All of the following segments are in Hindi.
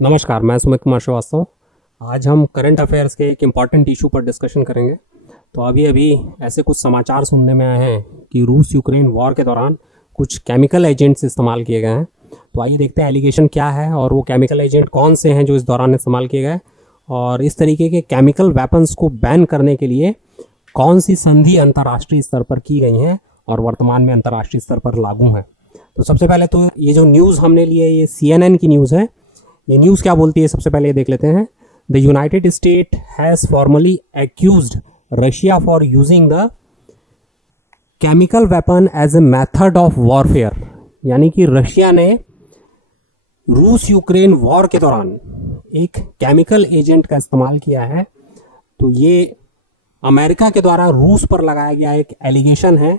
नमस्कार, मैं सुमित कुमार श्रीवास्तव। आज हम करंट अफेयर्स के एक इम्पॉर्टेंट इशू पर डिस्कशन करेंगे। तो अभी अभी ऐसे कुछ समाचार सुनने में आए हैं कि रूस यूक्रेन वॉर के दौरान कुछ केमिकल एजेंट्स इस्तेमाल किए गए हैं। तो आइए देखते हैं एलिगेशन क्या है और वो केमिकल एजेंट कौन से हैं जो इस दौरान इस्तेमाल किए गए, और इस तरीके के केमिकल वेपन्स को बैन करने के लिए कौन सी संधि अंतर्राष्ट्रीय स्तर पर की गई हैं और वर्तमान में अंतर्राष्ट्रीय स्तर पर लागू हैं। तो सबसे पहले तो ये जो न्यूज़ हमने ली है ये CNN की न्यूज़ है। ये न्यूज़ क्या बोलती है सबसे पहले ये देख लेते हैं। The United State has formally accused Russia for using the chemical weapon as a method of warfare, यानी कि रशिया ने रूस यूक्रेन वॉर के दौरान एक केमिकल एजेंट का इस्तेमाल किया है। तो ये अमेरिका के द्वारा रूस पर लगाया गया एक एलिगेशन है,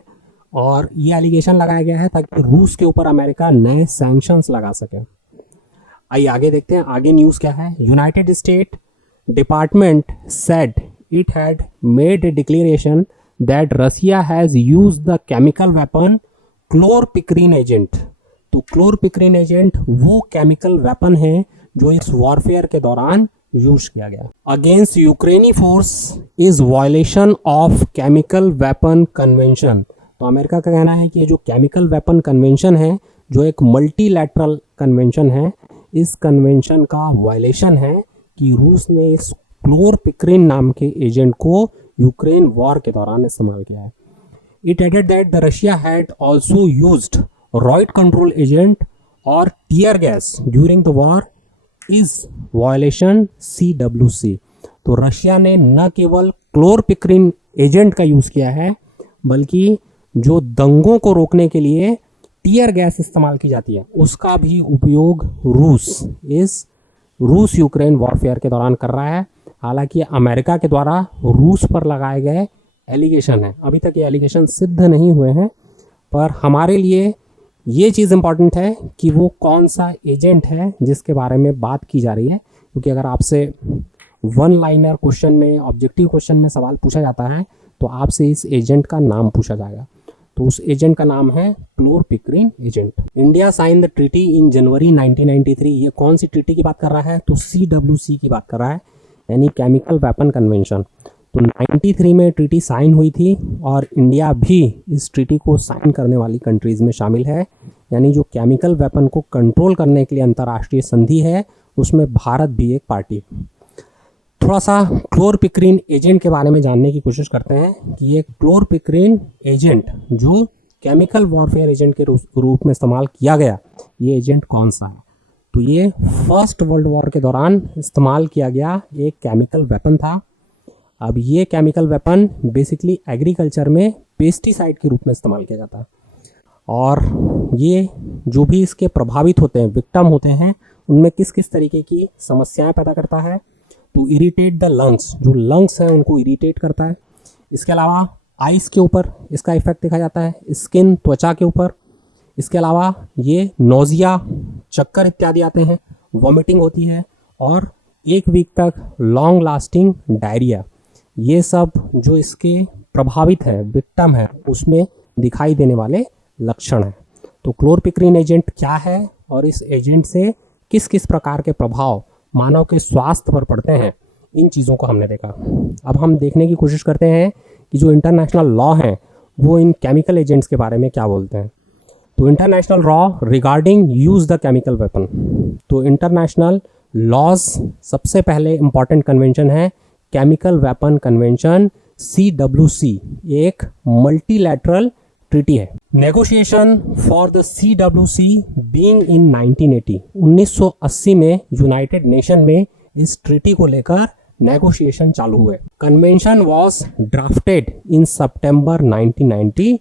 और ये एलिगेशन लगाया गया है ताकि रूस के ऊपर अमेरिका नए सैंक्शंस लगा सके। आइए आगे देखते हैं आगे न्यूज़ क्या है। United State department said it had made a declaration that Russia has used the chemical weapon chloropicrin agent. तो क्लोरपिक्रीन एजेंट वो केमिकल वेपन है जो इस वॉरफेयर के दौरान यूज किया गया अगेंस्ट यूक्रेनी force is violation of chemical weapon convention. तो अमेरिका का कहना है कि ये जो केमिकल वेपन कन्वेंशन है, जो एक मल्टीलैटरल कन्वेंशन है, इस कन्वेंशन का वायलेशन है कि रूस ने इस क्लोरपिक्रीन नाम के एजेंट को यूक्रेन वॉर के दौरान इस्तेमाल किया है। It added that the Russia had also used riot control agent और tear gas during the war is violation CWC। तो रशिया ने न केवल क्लोरपिक्रीन एजेंट का यूज़ किया है, बल्कि जो दंगों को रोकने के लिए टीयर गैस इस्तेमाल की जाती है उसका भी उपयोग रूस यूक्रेन वॉरफेयर के दौरान कर रहा है। हालांकि अमेरिका के द्वारा रूस पर लगाए गए एलिगेशन है, अभी तक ये एलिगेशन सिद्ध नहीं हुए हैं, पर हमारे लिए ये चीज़ इम्पॉर्टेंट है कि वो कौन सा एजेंट है जिसके बारे में बात की जा रही है। क्योंकि अगर आपसे वन लाइनर क्वेश्चन में, ऑब्जेक्टिव क्वेश्चन में सवाल पूछा जाता है तो आपसे इस एजेंट का नाम पूछा जाएगा। तो उस एजेंट का नाम है chloropicrin agent. India sign the treaty in January 1993। ये कौन सी ट्रीटी की बात कर रहा है? तो CWC की बात कर रहा है, यानी केमिकल वेपन कन्वेंशन। तो 93 में ट्रीटी साइन हुई थी और इंडिया भी इस ट्रीटी को साइन करने वाली कंट्रीज़ में शामिल है। यानी जो केमिकल वेपन को कंट्रोल करने के लिए अंतर्राष्ट्रीय संधि है उसमें भारत भी एक पार्टी। थोड़ा सा क्लोरपिक्रीन एजेंट के बारे में जानने की कोशिश करते हैं कि ये क्लोरपिक्रीन एजेंट जो केमिकल वॉरफेयर एजेंट के रूप में इस्तेमाल किया गया, ये एजेंट कौन सा है? तो ये फर्स्ट वर्ल्ड वॉर के दौरान इस्तेमाल किया गया एक केमिकल वेपन था। अब ये केमिकल वेपन बेसिकली एग्रीकल्चर में पेस्टिसाइड के रूप में इस्तेमाल किया जाता है, और ये जो भी इसके प्रभावित होते हैं, विक्टिम होते हैं, उनमें किस किस तरीके की समस्याएं पैदा करता है। तो इरिटेट द लंग्स, जो लंग्स हैं उनको इरिटेट करता है। इसके अलावा आइस के ऊपर इसका इफेक्ट देखा जाता है, स्किन, त्वचा के ऊपर। इसके अलावा ये नोजिया, चक्कर इत्यादि आते हैं, वॉमिटिंग होती है, और 1 वीक तक लॉन्ग लास्टिंग डायरिया। ये सब जो इसके प्रभावित है, विक्टिम है, उसमें दिखाई देने वाले लक्षण हैं। तो क्लोरपिक्रीन एजेंट क्या है और इस एजेंट से किस किस प्रकार के प्रभाव मानव के स्वास्थ्य पर पड़ते हैं, इन चीज़ों को हमने देखा। अब हम देखने की कोशिश करते हैं कि जो इंटरनेशनल लॉ हैं वो इन केमिकल एजेंट्स के बारे में क्या बोलते हैं। तो international law regarding use the chemical weapon. तो इंटरनेशनल लॉज, सबसे पहले इंपॉर्टेंट कन्वेंशन है केमिकल वेपन कन्वेंशन CWC, एक मल्टीलैटरल ट्रीटी है। Negotiation for the CWC being in 1980, 1980 में यूनाइटेड नेशन में इस ट्रीटी को लेकर नेगोशिएशन चालू हुए। कन्वेंशन वॉज ड्राफ्टेड इन सितंबर 1992।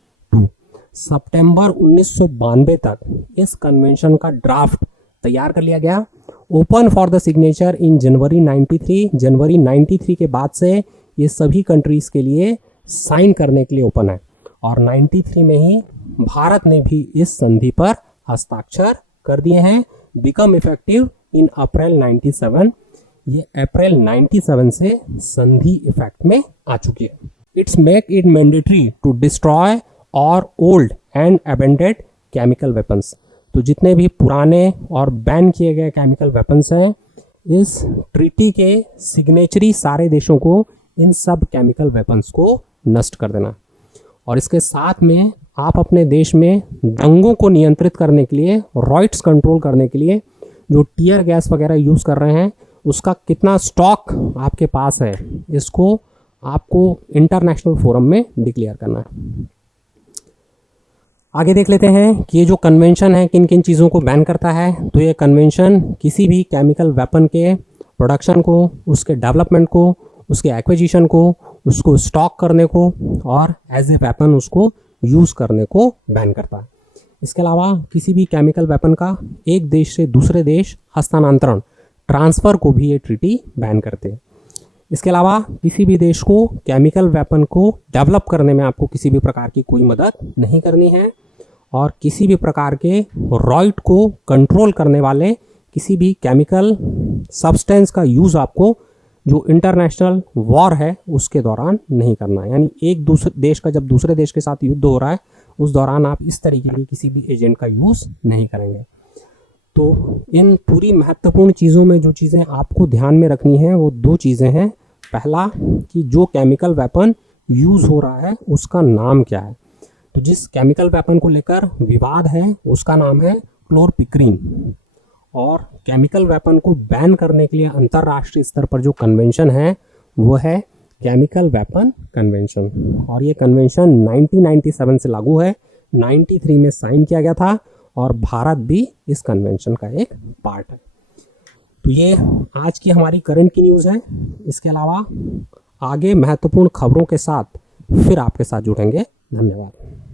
सितंबर 1992 तक इस कन्वेंशन का ड्राफ्ट तैयार कर लिया गया। Open for the signature in January 93। जनवरी 93 के बाद से ये सभी कंट्रीज़ के लिए साइन करने के लिए ओपन है, और 93 में ही भारत ने भी इस संधि पर हस्ताक्षर कर दिए हैं। बिकम इफेक्टिव इन अप्रैल 97। ये अप्रैल 97 से संधि इफेक्ट में आ चुकी है। It's make it mandatory to destroy और old and abandoned chemical weapons. तो जितने भी पुराने और बैन किए गए केमिकल वेपन्स हैं इस ट्रीटी के सिग्नेचरी सारे देशों को इन सब केमिकल वेपन्स को नष्ट कर देना। और इसके साथ में आप अपने देश में दंगों को नियंत्रित करने के लिए, रॉइट्स कंट्रोल करने के लिए जो टीयर गैस वगैरह यूज़ कर रहे हैं उसका कितना स्टॉक आपके पास है, इसको आपको इंटरनेशनल फोरम में डिक्लेयर करना है। आगे देख लेते हैं कि ये जो कन्वेंशन है किन किन चीज़ों को बैन करता है। तो ये कन्वेंशन किसी भी केमिकल वेपन के प्रोडक्शन को, उसके डेवलपमेंट को, उसके एक्विजिशन को, उसको स्टॉक करने को और एज ए वेपन उसको यूज़ करने को बैन करता है। इसके अलावा किसी भी केमिकल वेपन का एक देश से दूसरे देश हस्तांतरण, ट्रांसफ़र को भी ये ट्रीटी बैन करते हैं। इसके अलावा किसी भी देश को केमिकल वेपन को डेवलप करने में आपको किसी भी प्रकार की कोई मदद नहीं करनी है और किसी भी प्रकार के रॉइट को कंट्रोल करने वाले किसी भी केमिकल सब्सटेंस का यूज़ आपको जो इंटरनेशनल वॉर है उसके दौरान नहीं करना है। यानी एक दूसरे देश का जब दूसरे देश के साथ युद्ध हो रहा है उस दौरान आप इस तरीके के किसी भी एजेंट का यूज़ नहीं करेंगे। तो इन पूरी महत्वपूर्ण चीज़ों में जो चीज़ें आपको ध्यान में रखनी है वो दो चीज़ें हैं। पहला कि जो केमिकल वेपन यूज़ हो रहा है उसका नाम क्या है। तो जिस केमिकल वेपन को लेकर विवाद है उसका नाम है क्लोरपिक्रीन। और केमिकल वेपन को बैन करने के लिए अंतर्राष्ट्रीय स्तर पर जो कन्वेंशन है वो है केमिकल वेपन कन्वेंशन। और ये कन्वेंशन 1997 से लागू है, 93 में साइन किया गया था और भारत भी इस कन्वेंशन का एक पार्ट है। तो ये आज की हमारी करंट की न्यूज़ है। इसके अलावा आगे महत्वपूर्ण खबरों के साथ फिर आपके साथ जुड़ेंगे। धन्यवाद।